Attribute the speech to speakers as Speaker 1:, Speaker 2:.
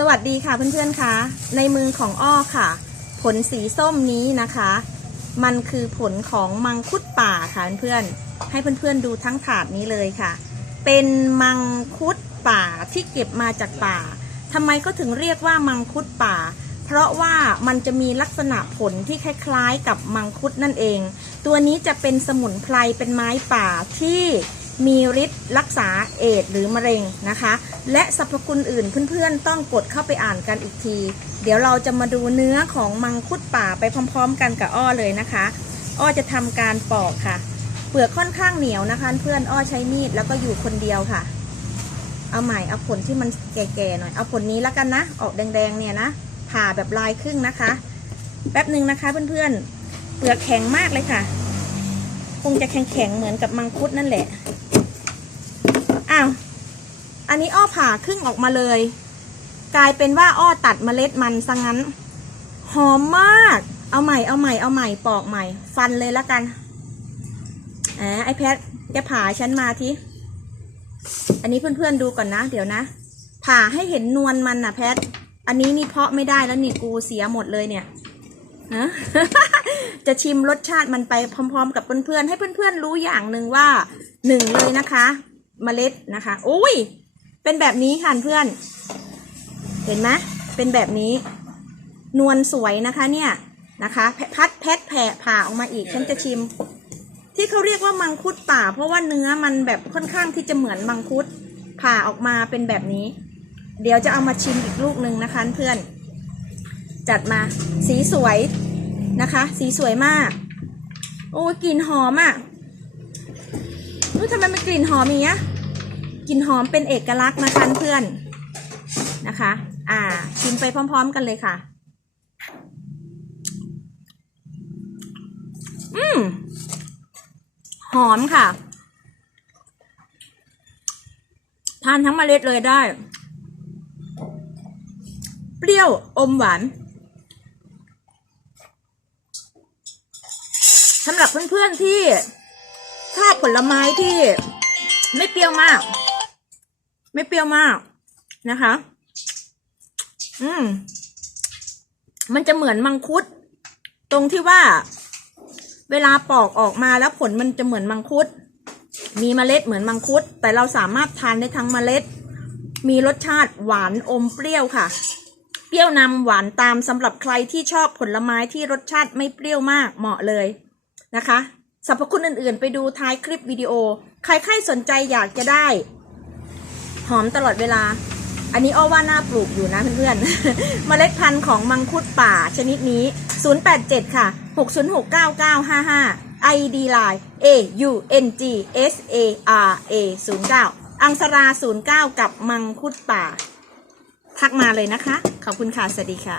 Speaker 1: สวัสดีค่ะเพื่อนๆคะในมือของอ้อค่ะ ผลสีส้มนี้นะคะ มันคือผลของมังคุดป่าค่ะเพื่อนๆให้เพื่อนๆดูทั้งถาดนี้เลยค่ะ เป็นมังคุดป่าที่เก็บมาจากป่าทำไมก็ถึงเรียกว่ามังคุดป่า เพราะว่ามันจะมีลักษณะผลที่คล้ายๆ กับมังคุดนั่นเอง ตัวนี้จะเป็นสมุนไพรเป็นไม้ป่าที่มีฤทธิ์รักษาเอดหรือมะเร็งนะคะ และสรรพคุณอื่นเพื่อนๆ ต้องกดเข้าไปอ่านกันอีกที เดี๋ยวเราจะมาดูเนื้อของมังคุดป่าไปพร้อมๆ กันกับอ้อเลยนะคะ อ้อจะทำการปอกค่ะ เปลือกค่อนข้างเหนียวนะคะ เพื่อนอ้อใช้มีดแล้วก็อยู่คนเดียวค่ะ เอาใหม่เอาผลที่มันแก่ๆหน่อยเอาผลนี้แล้วกันนะ ออกแดงๆเนี่ยนะผ่าแบบลายครึ่งนะคะ แป๊บหนึ่งนะคะเพื่อนๆ เปลือกแข็งมากเลยค่ะ คงจะแข็งๆเหมือนกับมังคุดนั่นแหละอ้าว อันนี้อ้อผ่าครึ่งออกมาเลย กลายเป็นว่าอ้อตัดเมล็ดมันซะงั้น หอมมาก เอาใหม่เอาใหม่เอาใหม่ปอกใหม่ ฟันเลยล้วกันอ่าไอแพทจะผ่าฉันมาทีอันนี้เพื่อนๆดูก่อนนะ เดี๋ยวนะ ผ่าให้เห็นนวลมันนะแพท อันนี้นี่เพาะไม่ได้แล้วนี่กูเสียหมดเลยเนี่ยนะจะชิมรสชาติมันไปพร้อม ๆ กับเพื่อนๆให้เพื่อนๆรู้อย่างหนึ่งว่าหนึ่งเลยนะคะ เมล็ดนะคะ อุ้ย เป็นแบบนี้ค่ะเพื่อน เห็นไหมเป็นแบบนี้ นวลสวยนะคะเนี่ยนะคะ พัดแพทแผ่ผ่าออกมาอีกฉันจะชิม ที่เขาเรียกว่ามังคุดป่า เพราะว่าเนื้อมันแบบค่อนข้างที่จะเหมือนมังคุดผ่าออกมาเป็นแบบนี้ เดี๋ยวจะเอามาชิมอีกลูกหนึ่งนะคะเพื่อน จัดมาสีสวยนะคะ สีสวยมาก โอ้ยกลิ่นหอมอะรู้ทำไมมันกลิ่นหอมอย่างเงี้ย กลิ่นหอมเป็นเอกลักษณ์นะคะเพื่อนนะคะ อ่า ชิมไปพร้อม ๆ กันเลยค่ะ อืม หอมค่ะ ทานทั้งเมล็ดเลยได้ เปรี้ยวอมหวานสำหรับเพื่อนๆที่ชอบผลไม้ที่ไม่เปรี้ยวมาก ไม่เปรี้ยวมากนะคะ อืม มันจะเหมือนมังคุด ตรงที่ว่า เวลาปอกออกมาแล้วผลมันจะเหมือนมังคุด มีเมล็ดเหมือนมังคุด แต่เราสามารถทานได้ทั้งเมล็ด มีรสชาติหวานอมเปรี้ยวค่ะ เปรี้ยวนำหวานตามสำหรับใครที่ชอบผลไม้ที่รสชาติไม่เปรี้ยวมากเหมาะเลยนะคะสรรพคุณอื่นๆ ไปดูท้ายคลิปวิดีโอ ใครๆสนใจอยากจะได้ หอมตลอดเวลา อันนี้อ้อว่าน่าปลูกอยู่นะเพื่อนๆ เมล็ดพันธุ์ของมังคุดป่าชนิดนี้ 087 ค่ะ 6069955 ID Line A U N G S A R A 09อังสรา 09 กับมังคุดป่า ทักมาเลยนะคะ ขอบคุณค่ะ สวัสดีค่ะ